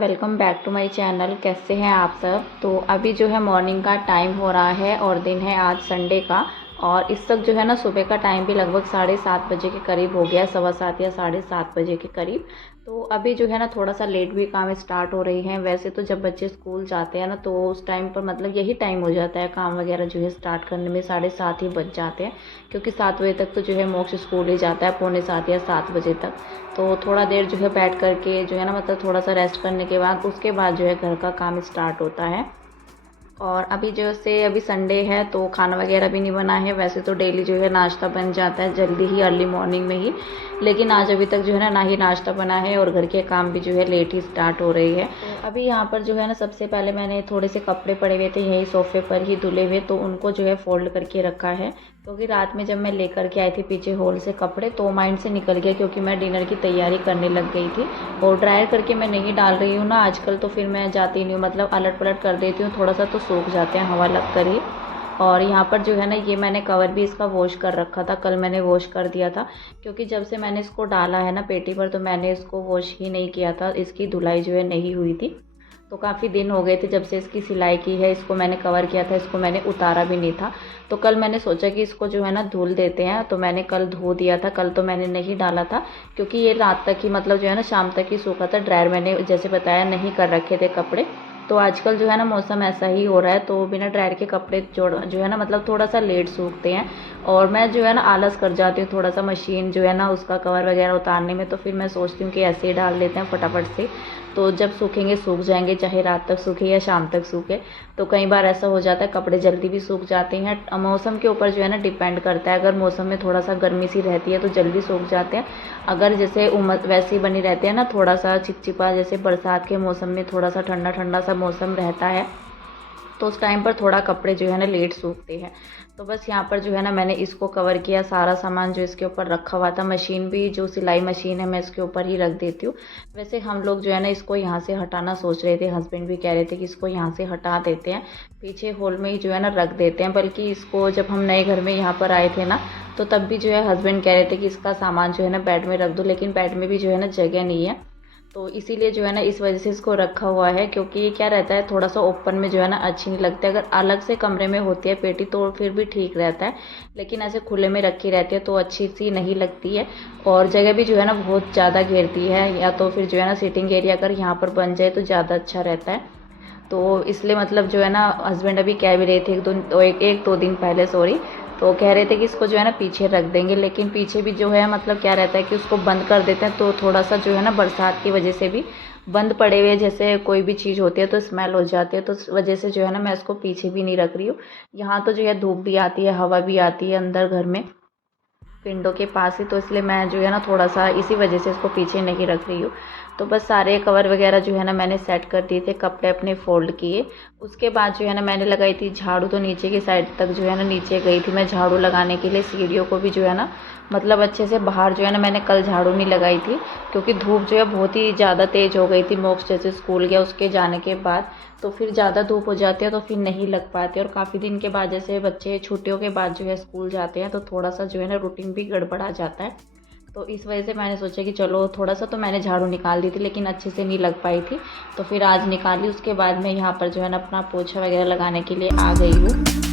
Welcome back to my channel. कैसे हैं आप सब। तो अभी जो है मॉर्निंग का टाइम हो रहा है और दिन है आज संडे का। और इस वक्त जो है ना सुबह का टाइम भी लगभग 7:30 बजे के करीब हो गया, 7:15 या 7:30 बजे के करीब। तो अभी जो है ना थोड़ा सा लेट भी काम स्टार्ट हो रही हैं। वैसे तो जब बच्चे स्कूल जाते हैं ना तो उस टाइम पर मतलब यही टाइम हो जाता है काम वगैरह जो है स्टार्ट करने में, 7:30 ही बज जाते हैं। क्योंकि 7 बजे तक तो जो है मोक्ष स्कूल ही जाता है, 6:45 या 7 बजे तक। तो थोड़ा देर जो है बैठ करके जो है ना मतलब थोड़ा सा रेस्ट करने के बाद उसके बाद जो है घर का काम स्टार्ट होता है। और अभी जैसे अभी संडे है तो खाना वगैरह भी नहीं बना है। वैसे तो डेली जो है नाश्ता बन जाता है जल्दी ही, अर्ली मॉर्निंग में ही। लेकिन आज अभी तक जो है ना ही नाश्ता बना है और घर के काम भी जो है लेट ही स्टार्ट हो रही है। तो अभी यहाँ पर जो है ना सबसे पहले मैंने थोड़े से कपड़े पड़े हुए थे यही सोफ़े पर ही धुले हुए, तो उनको जो है फ़ोल्ड करके रखा है। क्योंकि रात में जब मैं लेकर के आई थी पीछे हॉल से कपड़े तो माइंड से निकल गया, क्योंकि मैं डिनर की तैयारी करने लग गई थी। और ड्रायर करके मैं नहीं डाल रही हूँ ना आजकल, तो फिर मैं जाती नहीं हूँ, मतलब अलट पलट कर देती हूँ थोड़ा सा तो सूख जाते हैं हवा लग कर ही। और यहाँ पर जो है ना ये मैंने कवर भी इसका वॉश कर रखा था, कल मैंने वॉश कर दिया था। क्योंकि जब से मैंने इसको डाला है ना पेटी पर तो मैंने इसको वॉश ही नहीं किया था, इसकी धुलाई जो है नहीं हुई थी। तो काफ़ी दिन हो गए थे जब से इसकी सिलाई की है, इसको मैंने कवर किया था, इसको मैंने उतारा भी नहीं था। तो कल मैंने सोचा कि इसको जो है ना धुल देते हैं, तो मैंने कल धो दिया था। कल तो मैंने नहीं डाला था क्योंकि ये रात तक ही मतलब जो है ना शाम तक ही सूखा था। ड्रायर मैंने जैसे बताया नहीं कर रखे थे कपड़े। तो आजकल जो है ना मौसम ऐसा ही हो रहा है तो बिना ड्रायर के कपड़े जो है ना मतलब थोड़ा सा लेट सूखते हैं। और मैं जो है ना आलस कर जाती हूँ थोड़ा सा मशीन जो है ना उसका कवर वगैरह उतारने में। तो फिर मैं सोचती हूँ कि ऐसे ही डाल लेते हैं फटाफट से, तो जब सूखेंगे सूख जाएंगे, चाहे रात तक सूखे या शाम तक सूखे। तो कई बार ऐसा हो जाता है कपड़े जल्दी भी सूख जाते हैं। मौसम के ऊपर जो है ना डिपेंड करता है। अगर मौसम में थोड़ा सा गर्मी सी रहती है तो जल्दी सूख जाते हैं। अगर जैसे उमस वैसी बनी रहती है ना थोड़ा सा चिपचिपा, जैसे बरसात के मौसम में थोड़ा सा ठंडा ठंडा सा मौसम रहता है तो उस टाइम पर थोड़ा कपड़े जो है ना लेट सूखते हैं। तो बस यहाँ पर जो है ना मैंने इसको कवर किया, सारा सामान जो इसके ऊपर रखा हुआ था। मशीन भी जो सिलाई मशीन है मैं इसके ऊपर ही रख देती हूँ। वैसे हम लोग जो है ना इसको यहाँ से हटाना सोच रहे थे, हस्बैंड भी कह रहे थे कि इसको यहाँ से हटा देते हैं, पीछे हॉल में ही जो है ना रख देते हैं। बल्कि इसको जब हम नए घर में यहाँ पर आए थे ना तो तब भी जो है हस्बैंड कह रहे थे कि इसका सामान जो है ना बेड में रख दो, लेकिन बेड में भी जो है ना जगह नहीं है। तो इसीलिए जो है ना इस वजह से इसको रखा हुआ है। क्योंकि ये क्या रहता है थोड़ा सा ओपन में जो है ना अच्छी नहीं लगती। अगर अलग से कमरे में होती है पेटी तो फिर भी ठीक रहता है, लेकिन ऐसे खुले में रखी रहती है तो अच्छी सी नहीं लगती है। और जगह भी जो है ना बहुत ज़्यादा घेरती है। या तो फिर जो है ना सिटिंग एरिया अगर यहाँ पर बन जाए तो ज़्यादा अच्छा रहता है। तो इसलिए मतलब जो है ना हस्बैंड अभी कह भी रहे थे एक दो दिन पहले, सॉरी, तो कह रहे थे कि इसको जो है ना पीछे रख देंगे। लेकिन पीछे भी जो है मतलब क्या रहता है कि उसको बंद कर देते हैं तो थोड़ा सा जो है ना बरसात की वजह से भी बंद पड़े हुए जैसे कोई भी चीज़ होती है तो स्मेल हो जाती है। तो उस वजह से जो है ना मैं इसको पीछे भी नहीं रख रही हूँ। यहाँ तो जो है धूप भी आती है, हवा भी आती है अंदर घर में विंडो के पास ही, तो इसलिए मैं जो है ना थोड़ा सा इसी वजह से इसको पीछे नहीं रख रही हूँ। तो बस सारे कवर वगैरह जो है ना मैंने सेट कर दिए थे, कपड़े अपने फोल्ड किए। उसके बाद जो है ना मैंने लगाई थी झाड़ू, तो नीचे की साइड तक जो है ना नीचे गई थी मैं झाड़ू लगाने के लिए। सीढ़ियों को भी जो है ना मतलब अच्छे से बाहर जो है ना मैंने कल झाड़ू नहीं लगाई थी क्योंकि धूप जो है बहुत ही ज़्यादा तेज़ हो गई थी। मोक्ष जैसे स्कूल गया उसके जाने के बाद तो फिर ज़्यादा धूप हो जाती है तो फिर नहीं लग पाती। और काफ़ी दिन के बाद जैसे बच्चे छुट्टियों के बाद जो है स्कूल जाते हैं तो थोड़ा सा जो है ना रूटीन भी गड़बड़ा जाता है। तो इस वजह से मैंने सोचा कि चलो थोड़ा सा तो मैंने झाड़ू निकाल दी थी लेकिन अच्छे से नहीं लग पाई थी, तो फिर आज निकाली। उसके बाद मैं यहाँ पर जो है ना अपना पोछा वगैरह लगाने के लिए आ गई हूँ।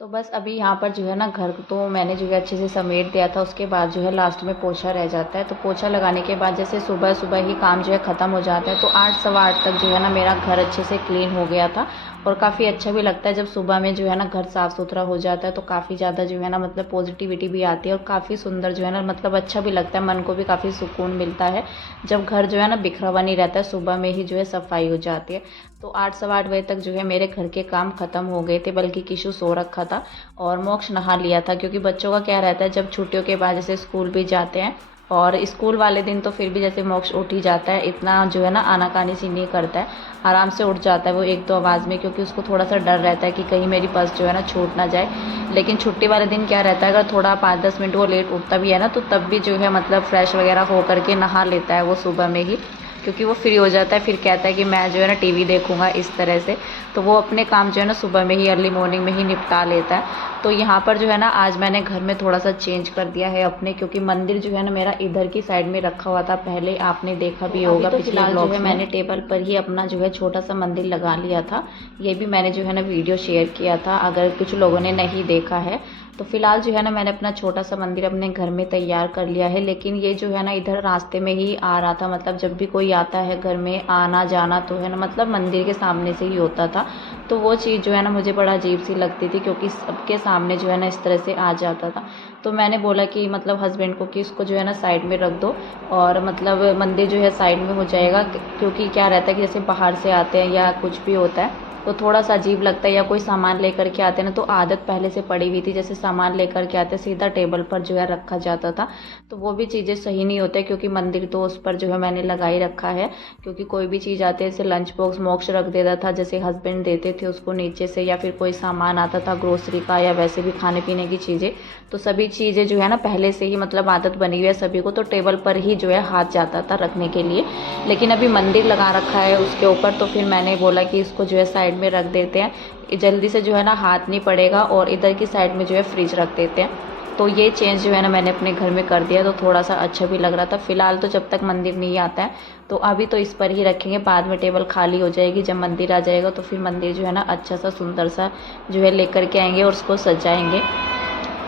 तो बस अभी यहाँ पर जो है ना घर तो मैंने जो है अच्छे से समेट दिया था। उसके बाद जो है लास्ट में पोछा रह जाता है। तो पोछा लगाने के बाद जैसे सुबह सुबह ही काम जो है ख़त्म हो जाता है तो 8 सवा 8 तक जो है ना मेरा घर अच्छे से क्लीन हो गया था। और काफ़ी अच्छा भी लगता है जब सुबह में जो है ना घर साफ़ सुथरा हो जाता है तो काफ़ी ज़्यादा जो है ना मतलब पॉजिटिविटी भी आती है और काफ़ी सुंदर जो है ना मतलब अच्छा भी लगता है, मन को भी काफ़ी सुकून मिलता है जब घर जो है ना बिखरा हुआ नहीं रहता है, सुबह में ही जो है सफाई हो जाती है। तो 8 सवा 8 बजे तक जो है मेरे घर के काम ख़त्म हो गए थे। बल्कि किशु सो रखा था और मोक्ष नहा लिया था। क्योंकि बच्चों का क्या रहता है जब छुट्टियों के बाद जैसे स्कूल भी जाते हैं और स्कूल वाले दिन तो फिर भी जैसे मोक्ष उठ ही जाता है, इतना जो है ना आनाकानी सी नहीं करता है, आराम से उठ जाता है वो एक दो आवाज़ में। क्योंकि उसको थोड़ा सा डर रहता है कि कहीं मेरी बस जो है ना छूट ना जाए। लेकिन छुट्टी वाले दिन क्या रहता है अगर थोड़ा 5-10 मिनट वो लेट उठता भी है ना तो तब भी जो है मतलब फ्रेश वगैरह हो करके नहा लेता है वो सुबह में ही। क्योंकि वो फ्री हो जाता है, फिर कहता है कि मैं जो है ना टीवी देखूँगा इस तरह से। तो वो अपने काम जो है ना सुबह में ही अर्ली मॉर्निंग में ही निपटा लेता है। तो यहाँ पर जो है ना आज मैंने घर में थोड़ा सा चेंज कर दिया है अपने, क्योंकि मंदिर जो है ना मेरा इधर की साइड में रखा हुआ था पहले, आपने देखा भी होगा पिछले ब्लॉग में। मैंने टेबल पर ही अपना जो है छोटा सा मंदिर लगा लिया था, ये भी मैंने जो है ना वीडियो शेयर किया था, अगर कुछ लोगों ने नहीं देखा है। तो फिलहाल जो है ना मैंने अपना छोटा सा मंदिर अपने घर में तैयार कर लिया है, लेकिन ये जो है ना इधर रास्ते में ही आ रहा था, मतलब जब भी कोई आता है घर में आना जाना तो है ना मतलब मंदिर के सामने से ही होता था। तो वो चीज़ जो है ना मुझे बड़ा अजीब सी लगती थी, क्योंकि सबके सामने जो है ना इस तरह से आ जाता था। तो मैंने बोला कि मतलब हस्बैंड को कि इसको जो है ना साइड में रख दो, और मतलब मंदिर जो है साइड में हो जाएगा, क्योंकि क्या रहता है कि जैसे बाहर से आते हैं या कुछ भी होता है तो थोड़ा सा अजीब लगता है, या कोई सामान लेकर के आते हैं ना, तो आदत पहले से पड़ी हुई थी जैसे सामान लेकर के आते सीधा टेबल पर जो है रखा जाता था। तो वो भी चीज़ें सही नहीं होते, क्योंकि मंदिर तो उस पर जो है मैंने लगा ही रखा है, क्योंकि कोई भी चीज़ आती है जैसे लंच बॉक्स मोक्ष रख देता था, जैसे हस्बैंड देते थे उसको नीचे से, या फिर कोई सामान आता था ग्रोसरी का या वैसे भी खाने पीने की चीज़ें, तो सभी चीज़ें जो है ना पहले से ही मतलब आदत बनी हुई है सभी को, तो टेबल पर ही जो है हाथ जाता था रखने के लिए। लेकिन अभी मंदिर लगा रखा है उसके ऊपर, तो फिर मैंने बोला कि इसको जो है साइड में रख देते हैं, जल्दी से जो है ना हाथ नहीं पड़ेगा, और इधर की साइड में जो है फ्रिज रख देते हैं। तो ये चेंज जो है ना मैंने अपने घर में कर दिया, तो थोड़ा सा अच्छा भी लग रहा था। फिलहाल तो जब तक मंदिर नहीं आता है तो अभी तो इस पर ही रखेंगे, बाद में टेबल खाली हो जाएगी, जब मंदिर आ जाएगा तो फिर मंदिर जो है ना अच्छा सा सुंदर सा जो है लेकर के आएंगे और उसको सजाएंगे।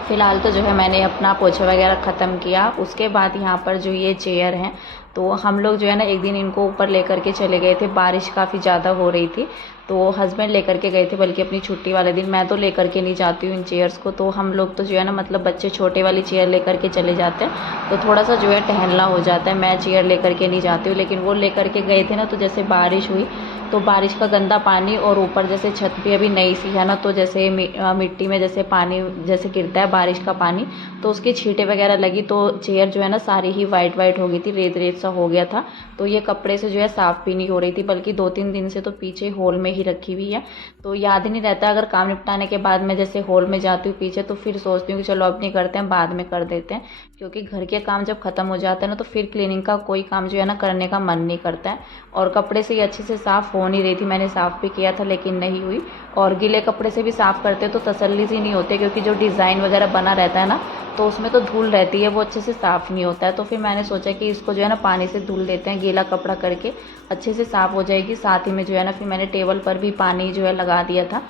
फ़िलहाल तो जो है मैंने अपना पोछा वगैरह ख़त्म किया। उसके बाद यहाँ पर जो ये चेयर हैं, तो हम लोग जो है ना एक दिन इनको ऊपर लेकर के चले गए थे, बारिश काफ़ी ज़्यादा हो रही थी, तो हस्बैंड लेकर के गए थे, बल्कि अपनी छुट्टी वाले दिन। मैं तो लेकर के नहीं जाती हूँ इन चेयर्स को, तो हम लोग तो जो है ना मतलब बच्चे छोटे वाली चेयर लेकर के चले जाते हैं, तो थोड़ा सा जो है टहलना हो जाता है। मैं चेयर लेकर के नहीं जाती हूँ, लेकिन वो लेकर के गए थे ना, तो जैसे बारिश हुई तो बारिश का गंदा पानी, और ऊपर जैसे छत भी अभी नई सी है ना, तो जैसे मिट्टी में जैसे पानी जैसे गिरता है बारिश का पानी, तो उसकी छींटे वगैरह लगी, तो चेयर जो है ना सारी ही वाइट वाइट हो गई थी, रेत रेत सा हो गया था। तो ये कपड़े से जो है साफ़ भी नहीं हो रही थी, बल्कि 2-3 दिन से तो पीछे हॉल में ही रखी हुई है। तो याद ही नहीं रहता, अगर काम निपटाने के बाद मैं जैसे हॉल में जाती हूँ पीछे, तो फिर सोचती हूँ कि चलो अब नहीं करते हैं, बाद में कर देते हैं, क्योंकि घर के काम जब ख़त्म हो जाता है ना, तो फिर क्लीनिंग का कोई काम जो है ना करने का मन नहीं करता है। और कपड़े से ही अच्छे से साफ़ हो नहीं रही थी, मैंने साफ़ भी किया था लेकिन नहीं हुई। और गीले कपड़े से भी साफ़ करते तो तसल्ली सी नहीं होती, क्योंकि जो डिज़ाइन वगैरह बना रहता है ना, तो उसमें तो धूल रहती है, वो अच्छे से साफ़ नहीं होता है। तो फिर मैंने सोचा कि इसको जो है ना पानी से धुल देते हैं, गीला कपड़ा करके अच्छे से साफ़ हो जाएगी। साथ ही में जो है ना फिर मैंने टेबल पर भी पानी जो है लगा दिया था,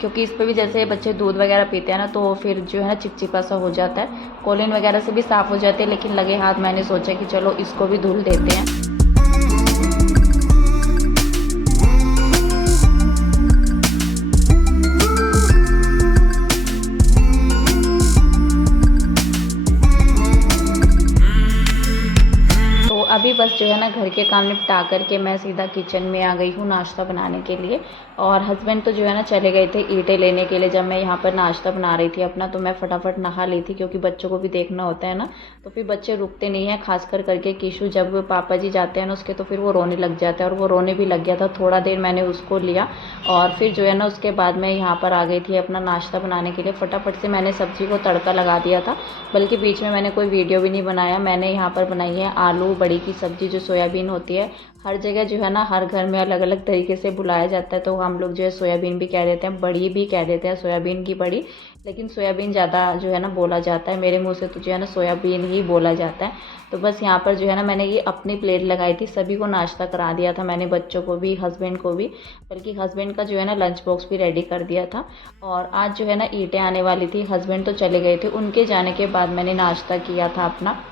क्योंकि इस पर भी जैसे बच्चे दूध वगैरह पीते हैं ना, तो फिर जो है ना चिपचिपा सा हो जाता है। कॉलिन वगैरह से भी साफ़ हो जाते हैं, लेकिन लगे हाथ मैंने सोचा कि चलो इसको भी धुल देते हैं। अभी बस जो है ना घर के काम निपटा करके मैं सीधा किचन में आ गई हूँ नाश्ता बनाने के लिए। और हस्बैंड तो जो है ना चले गए थे ईंटें लेने के लिए। जब मैं यहाँ पर नाश्ता बना रही थी अपना, तो मैं फटाफट नहा ली थी, क्योंकि बच्चों को भी देखना होता है ना, तो फिर बच्चे रुकते नहीं हैं, खासकर करके किशु। जब पापा जी जाते हैं ना उसके, तो फिर वो रोने लग जाता है, और वो रोने भी लग गया था। थोड़ा देर मैंने उसको लिया, और फिर जो है ना उसके बाद मैं यहाँ पर आ गई थी अपना नाश्ता बनाने के लिए। फटाफट से मैंने सब्ज़ी को तड़का लगा दिया था, बल्कि बीच में मैंने कोई वीडियो भी नहीं बनाया। मैंने यहाँ पर बनाई है आलू बड़ी की सब्ज़ी, जो सोयाबीन होती है। हर जगह जो है ना हर घर में अलग अलग तरीके से बुलाया जाता है, तो हम लोग जो है सोयाबीन भी कह देते हैं, बड़ी भी कह देते हैं, सोयाबीन की बड़ी। लेकिन सोयाबीन ज़्यादा जो है ना बोला जाता है, मेरे मुंह से तो जो है ना सोयाबीन ही बोला जाता है। तो बस यहाँ पर जो है ना मैंने ये अपनी प्लेट लगाई थी, सभी को नाश्ता करा दिया था मैंने, बच्चों को भी हस्बैंड को भी, बल्कि हस्बैंड का जो है ना लंच बॉक्स भी रेडी कर दिया था। और आज जो है ना ईंटें आने वाली थी, हस्बैंड तो चले गए थे, उनके जाने के बाद मैंने नाश्ता किया था अपना,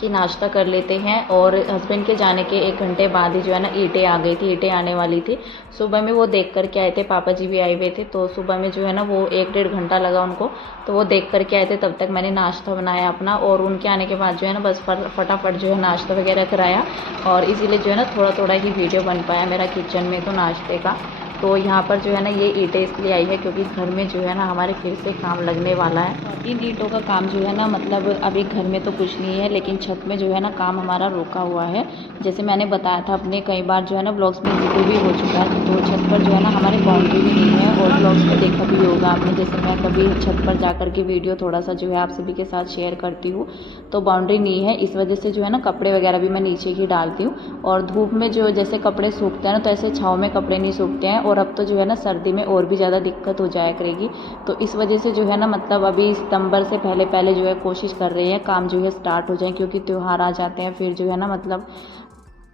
कि नाश्ता कर लेते हैं। और हस्बैंड के जाने के 1 घंटे बाद ही जो है ना ईंटें आ गई थी, ईंटें आने वाली थी। सुबह में वो देख कर के आए थे, पापा जी भी आए हुए थे, तो सुबह में जो है ना वो 1-1.5 घंटा लगा उनको, तो वो देख कर के आए थे। तब तक मैंने नाश्ता बनाया अपना, और उनके आने के बाद जो है ना बस फटाफट जो है नाश्ता वगैरह कराया, और इसीलिए जो है ना थोड़ा थोड़ा ही वीडियो बन पाया मेरा किचन में तो नाश्ते का। तो यहाँ पर जो है ना ये ईंटें इसलिए आई है क्योंकि घर में जो है ना हमारे फिर से काम लगने वाला है। इन ईंटों का काम जो है ना मतलब अभी घर में तो कुछ नहीं है, लेकिन छत में जो है ना काम हमारा रोका हुआ है। जैसे मैंने बताया था अपने कई बार जो है ना ब्लॉग्स में ज़िक्र भी हो चुका है, तो छत पर जो है ना हमारे बाउंड्री भी नहीं है। और ब्लॉग्स में देखा भी होगा आपने, जैसे मैं कभी छत पर जा कर के वीडियो थोड़ा सा जो है आप सभी के साथ शेयर करती हूँ, तो बाउंड्री नहीं है। इस वजह से जो है ना कपड़े वगैरह भी मैं नीचे ही डालती हूँ। और धूप में जो जैसे कपड़े सूखते हैं ना, तो ऐसे छाँव में कपड़े नहीं सूखते हैं। और अब तो जो है ना सर्दी में और भी ज़्यादा दिक्कत हो जाया करेगी, तो इस वजह से जो है ना मतलब अभी सितंबर से पहले पहले जो है कोशिश कर रहे हैं काम जो है स्टार्ट हो जाए, क्योंकि त्यौहार आ जाते हैं फिर जो है ना मतलब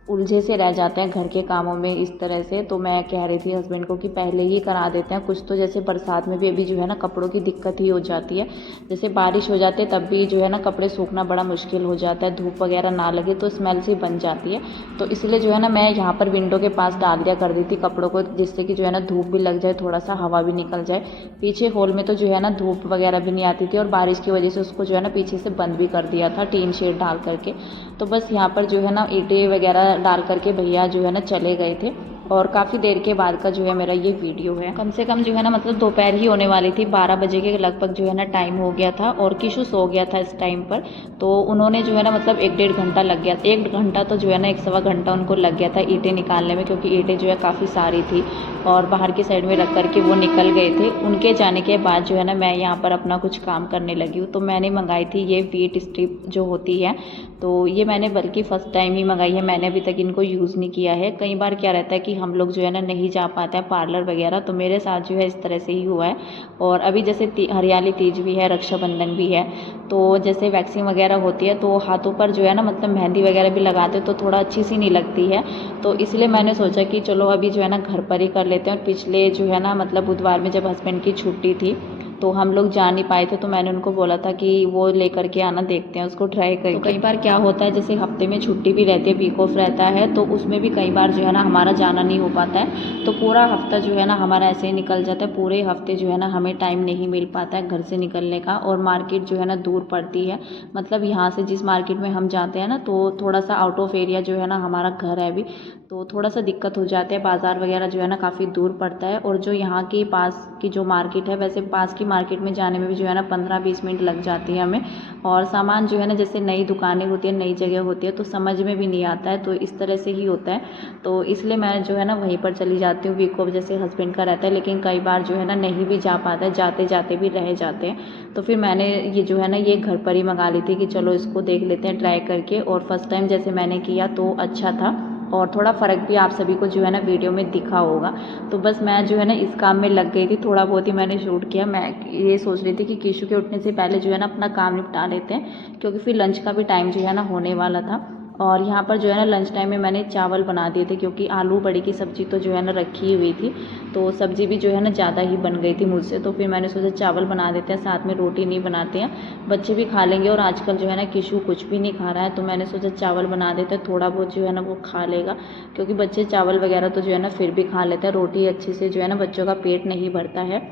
उलझे से रह जाते हैं घर के कामों में इस तरह से। तो मैं कह रही थी हस्बैंड को कि पहले ही करा देते हैं कुछ, तो जैसे बरसात में भी अभी जो है ना कपड़ों की दिक्कत ही हो जाती है। जैसे बारिश हो जाती है तब भी जो है ना कपड़े सूखना बड़ा मुश्किल हो जाता है, धूप वगैरह ना लगे तो स्मेल सी बन जाती है। तो इसलिए जो है ना मैं यहाँ पर विंडो के पास डाल दिया कर दी थी कपड़ों को, जिससे कि जो है ना धूप भी लग जाए, थोड़ा सा हवा भी निकल जाए। पीछे हॉल में तो जो है ना धूप वगैरह भी नहीं आती थी, और बारिश की वजह से उसको जो है ना पीछे से बंद भी कर दिया था टीन शेड डाल करके। तो बस यहाँ पर जो है ना ईंटें वगैरह डाल करके भैया जो है ना चले गए थे। और काफ़ी देर के बाद का जो है मेरा ये वीडियो है। कम से कम जो है ना मतलब दोपहर ही होने वाली थी, 12 बजे के लगभग जो है ना टाइम हो गया था, और किशु सो गया था इस टाइम पर। तो उन्होंने जो है ना मतलब 1-1.5 घंटा लग गया, 1 घंटा तो जो है ना 1-1.25 घंटा उनको लग गया था ईंटें निकालने में, क्योंकि ईंटें जो है काफ़ी सारी थी और बाहर की साइड में रख करके वो निकल गए थे। उनके जाने के बाद जो है ना मैं यहाँ पर अपना कुछ काम करने लगी हूँ। तो मैंने मंगाई थी ये वीट स्ट्रिप जो होती है, तो ये मैंने बल्कि फ़र्स्ट टाइम ही मंगाई है, मैंने अभी तक इनको यूज़ नहीं किया है। कई बार क्या रहता है कि हम लोग जो है ना नहीं जा पाते हैं पार्लर वगैरह, तो मेरे साथ जो है इस तरह से ही हुआ है। और अभी जैसे हरियाली तीज भी है, रक्षाबंधन भी है, तो जैसे वैक्सिंग वगैरह होती है तो हाथों पर जो है ना मतलब मेहंदी वगैरह भी लगाते तो थोड़ा अच्छी सी नहीं लगती है। तो इसलिए मैंने सोचा कि चलो अभी जो है ना घर पर ही कर लेते हैं। और पिछले जो है ना मतलब बुधवार में जब हस्बैंड की छुट्टी थी तो हम लोग जा नहीं पाए थे, तो मैंने उनको बोला था कि वो लेकर के आना, देखते हैं उसको ट्राई करके। तो कई बार क्या होता है जैसे हफ्ते में छुट्टी भी रहती है, वीक ऑफ रहता है, तो उसमें भी कई बार जो है ना हमारा जाना नहीं हो पाता है। तो पूरा हफ्ता जो है ना हमारा ऐसे ही निकल जाता है, पूरे हफ्ते जो है ना हमें टाइम नहीं मिल पाता है घर से निकलने का। और मार्केट जो है ना दूर पड़ती है, मतलब यहाँ से जिस मार्केट में हम जाते हैं ना तो थोड़ा सा आउट ऑफ एरिया जो है ना हमारा घर है अभी, तो थोड़ा सा दिक्कत हो जाती है। बाज़ार वगैरह जो है ना काफ़ी दूर पड़ता है, और जो यहाँ की पास की जो मार्केट है, वैसे पास की मार्केट में जाने में भी जो है ना 15-20 मिनट लग जाती है हमें। और सामान जो है ना जैसे नई दुकानें होती है, नई जगह होती है, तो समझ में भी नहीं आता है, तो इस तरह से ही होता है। तो इसलिए मैं जो है ना वहीं पर चली जाती हूँ। वीक ऑफ जैसे हस्बैंड का रहता है, लेकिन कई बार जो है ना नहीं भी जा पाता है, जाते जाते भी रह जाते हैं। तो फिर मैंने ये जो है ना ये घर पर ही मंगा ली थी कि चलो इसको देख लेते हैं ट्राई करके। और फर्स्ट टाइम जैसे मैंने किया तो अच्छा था, और थोड़ा फ़र्क भी आप सभी को जो है ना वीडियो में दिखा होगा। तो बस मैं जो है ना इस काम में लग गई थी, थोड़ा बहुत ही मैंने शूट किया। मैं ये सोच रही थी कि किशु के उठने से पहले जो है ना अपना काम निपटा लेते हैं, क्योंकि फिर लंच का भी टाइम जो है ना होने वाला था। और यहाँ पर जो है ना लंच टाइम में मैंने चावल बना दिए थे, क्योंकि आलू बड़ी की सब्ज़ी तो जो है ना रखी हुई थी, तो सब्ज़ी भी जो है ना ज़्यादा ही बन गई थी मुझसे। तो फिर मैंने सोचा चावल बना देते हैं, साथ में रोटी नहीं बनाते हैं, बच्चे भी खा लेंगे। और आजकल जो है ना किशु कुछ भी नहीं खा रहा है, तो मैंने सोचा चावल बना देते हैं, थोड़ा बहुत जो है ना वो खा लेगा, क्योंकि बच्चे चावल वगैरह तो जो है ना फिर भी खा लेते हैं, रोटी अच्छे से जो है ना बच्चों का पेट नहीं भरता है।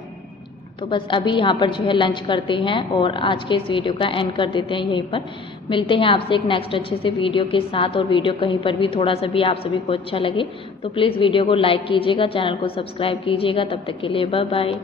तो बस अभी यहाँ पर जो है लंच करते हैं और आज के इस वीडियो का एंड कर देते हैं यहीं पर। मिलते हैं आपसे एक नेक्स्ट अच्छे से वीडियो के साथ। और वीडियो कहीं पर भी थोड़ा सा भी आप सभी को अच्छा लगे तो प्लीज़ वीडियो को लाइक कीजिएगा, चैनल को सब्सक्राइब कीजिएगा। तब तक के लिए बाय बाय।